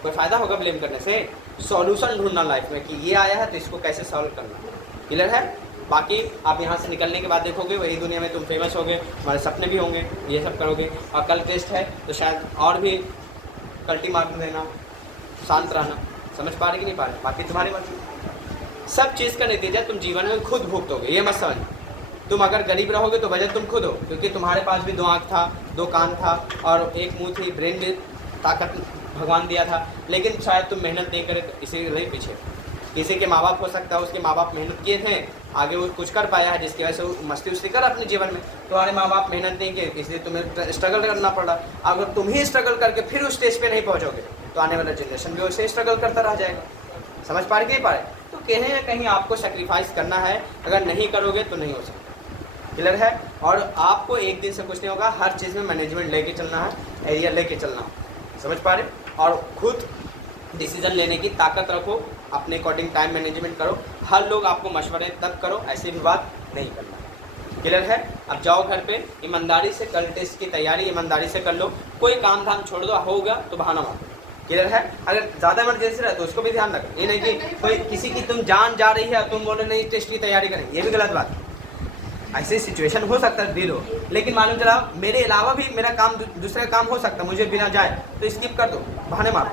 कोई फ़ायदा होगा ब्लेम करने से। सॉल्यूशन ढूंढना लाइफ में कि ये आया है तो इसको कैसे सॉल्व करना, क्लियर है। बाकी आप यहाँ से निकलने के बाद देखोगे वही दुनिया में तुम फेमस होगे, हमारे सपने भी होंगे, ये सब करोगे। और कल टेस्ट है तो शायद और भी कल्टी मार्क देना, शांत रहना। समझ पा रहे कि नहीं पा रहे, बाकी तुम्हारी मर्जी। सब चीज़ का नतीजा तुम जीवन में खुद भुगतोगे, ये मत समझ। तुम अगर गरीब रहोगे तो वजह तुम खुद हो, क्योंकि तुम्हारे पास भी 2 आँख था, 2 कान था और एक मुंह थी, ब्रेन में ताकत भगवान दिया था, लेकिन शायद तुम मेहनत नहीं करे तो इसीलिए पीछे। किसी के माँ बाप हो सकता है, उसके माँ बाप मेहनत किए थे, आगे वो कुछ कर पाया है जिसकी वजह से वो मस्ती उस्ती कर अपने जीवन में। तुम्हारे माँ बाप मेहनत नहीं किए इसलिए तुम्हें स्ट्रगल करना पड़ा। अगर तुम ही स्ट्रगल करके फिर उस स्टेज पे नहीं पहुँचोगे तो आने वाला जनरेशन भी वैसे स्ट्रगल करता रह जाएगा। समझ पा रहे कि नहीं पा रहे? तो कहीं ना कहीं आपको सेक्रीफाइस करना है, अगर नहीं करोगे तो नहीं हो सकता। क्लियर है? और आपको एक दिन से कुछ नहीं होगा, हर चीज़ में मैनेजमेंट लेके चलना है, एरिया लेके चलना है। समझ पा रहे? और खुद डिसीजन लेने की ताकत रखो, अपने अकॉर्डिंग टाइम मैनेजमेंट करो, हर लोग आपको मशवरे तक करो, ऐसे भी बात नहीं करना। क्लियर है? अब जाओ घर पे, ईमानदारी से कल टेस्ट की तैयारी ईमानदारी से कर लो, कोई काम धाम छोड़ दो, होगा तो बहाना मारो। क्लियर है? अगर ज़्यादा इमरजेंसी रहे तो उसको भी ध्यान रखो, ये नहीं कि कोई किसी की तुम जान जा रही है तुम बोलो नहीं टेस्ट की तैयारी करेंगे, ये भी गलत बात है। ऐसी सिचुएशन हो सकता है, डील हो, लेकिन मालूम चला मेरे अलावा भी मेरा काम दूसरा काम हो सकता है, मुझे बिना जाए तो स्किप कर दो, बहाने मारो,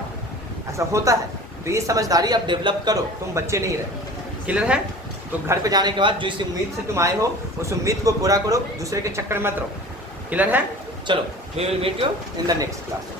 ऐसा होता है। तो ये समझदारी आप डेवलप करो, तुम बच्चे नहीं रहे। क्लियर है? तो घर पे जाने के बाद जो इस उम्मीद से तुम आए हो उस उम्मीद को पूरा करो, दूसरे के चक्कर में मत रहो। क्लियर है? चलो, we will meet you in the next class.